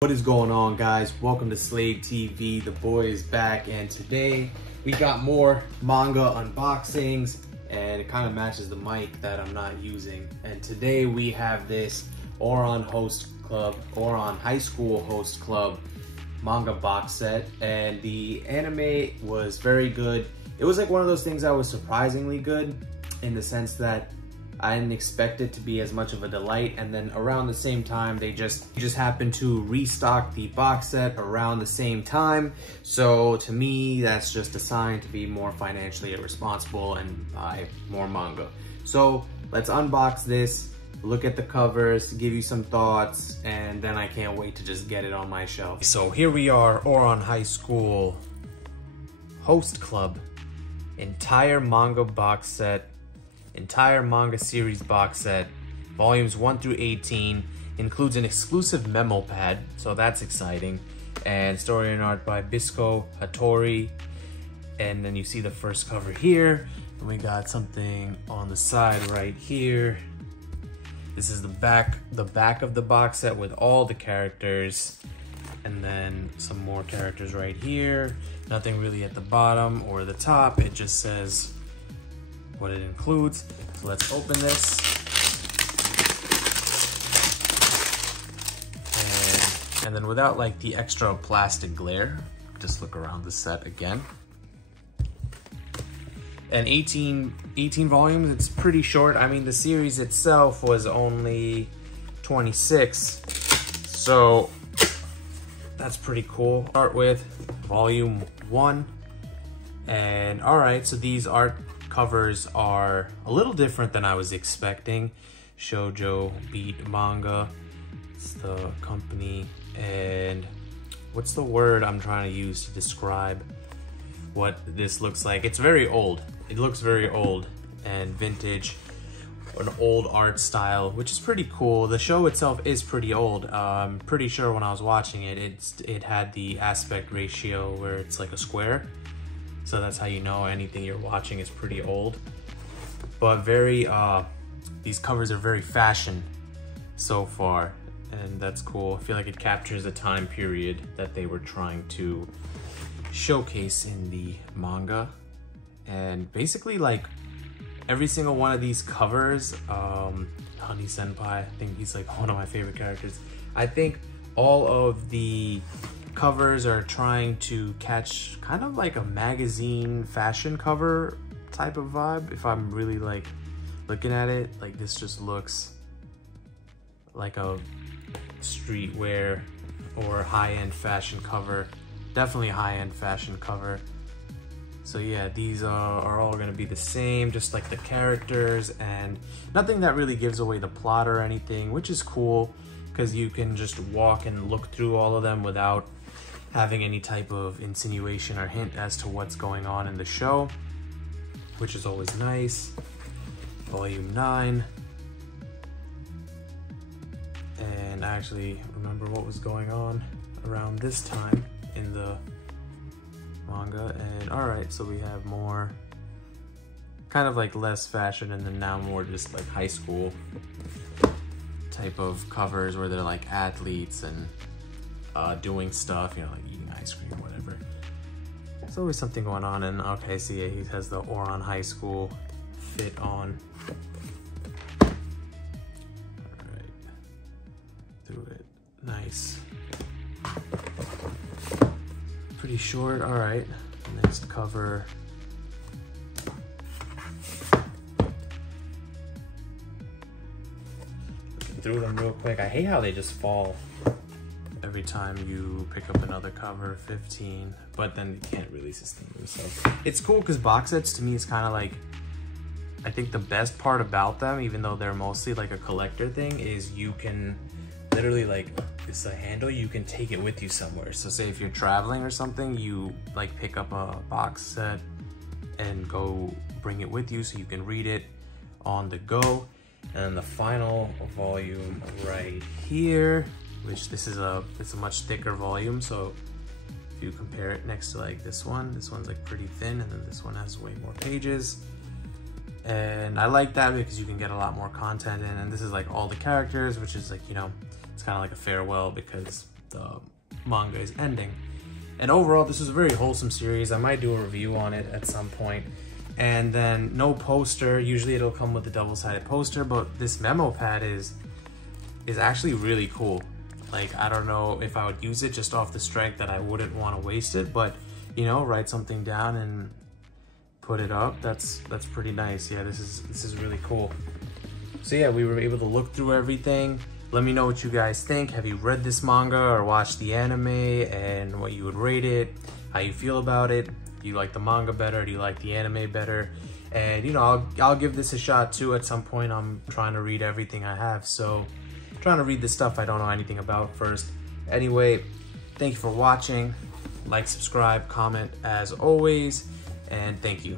What is going on, guys? Welcome to Slade TV. The boy is back, and today we got more manga unboxings, and it kind of matches the mic that I'm not using. And today we have this Ouran High School Host Club manga box set, and the anime was very good. It was like one of those things that was surprisingly good in the sense that I didn't expect it to be as much of a delight, and then around the same time they just happened to restock the box set around the same time. So to me, that's just a sign to be more financially irresponsible and buy more manga. So let's unbox this, look at the covers, give you some thoughts, and then I can't wait to just get it on my shelf. So here we are, Ouran High School Host Club, entire manga box set. Entire manga series box set, volumes 1 through 18, includes an exclusive memo pad, so that's exciting, and story and art by Bisco Hattori. And then you see the first cover here, and we got something on the side right here. This is the back of the box set with all the characters, and then some more characters right here. Nothing really at the bottom or the top, it just says what it includes. So let's open this. And then without like the extra plastic glare, just look around the set again. And 18 volumes, it's pretty short. I mean, the series itself was only 26. So that's pretty cool. Start with volume 1. And all right, so these art covers are a little different than I was expecting. Shoujo Beat Manga, it's the company, and what's the word I'm trying to use to describe what this looks like? It's very old. It looks very old and vintage, an old art style, which is pretty cool. The show itself is pretty old. I'm pretty sure when I was watching it, it had the aspect ratio where it's like a square. So that's how you know anything you're watching is pretty old. But these covers are very fashion so far, and that's cool. I feel like it captures the time period that they were trying to showcase in the manga. And basically, like, every single one of these covers, Honey Senpai, I think he's like one of my favorite characters. I think all of the covers are trying to catch kind of like a magazine fashion cover type of vibe. If I'm really like looking at it, like this just looks like a streetwear or high-end fashion cover. Definitely a high-end fashion cover. So yeah, these are all gonna be the same, just like the characters, and nothing that really gives away the plot or anything, which is cool because you can just walk and look through all of them without having any type of insinuation or hint as to what's going on in the show, which is always nice. Volume 9. And I actually remember what was going on around this time in the manga. And all right, so we have more kind of like less fashion, and then now more just like high school type of covers where they're like athletes and doing stuff, you know, like eating ice cream, whatever. There's always something going on. And okay, see, he has the Ouran High School fit on. All right, through it, nice. Pretty short. All right, next cover. Through them real quick. I hate how they just fall every time you pick up another cover. 15, but then you can't really sustain themselves. It's cool because box sets to me is kind of like, I think the best part about them, even though they're mostly like a collector thing, is you can literally, like, it's a handle, you can take it with you somewhere. So say if you're traveling or something, you like pick up a box set and go bring it with you so you can read it on the go. And the final volume right here, which it's a much thicker volume, so if you compare it next to like this one's like pretty thin, and then this one has way more pages. And I like that because you can get a lot more content in, and this is like all the characters, which is like, you know, it's kind of like a farewell because the manga is ending. And overall, this is a very wholesome series. I might do a review on it at some point. And then no poster. Usually it'll come with a double-sided poster, but this memo pad is actually really cool. Like, I don't know if I would use it just off the strength that I wouldn't want to waste it, but you know, write something down and put it up. That's pretty nice. Yeah, this is really cool. So yeah, we were able to look through everything. Let me know what you guys think. Have you read this manga or watched the anime, and what you would rate it, how you feel about it? Do you like the manga better? Do you like the anime better? And you know, I'll give this a shot too at some point. I'm trying to read everything I have, so I'm trying to read the stuff I don't know anything about first. Anyway, thank you for watching. Like, subscribe, comment as always, and thank you.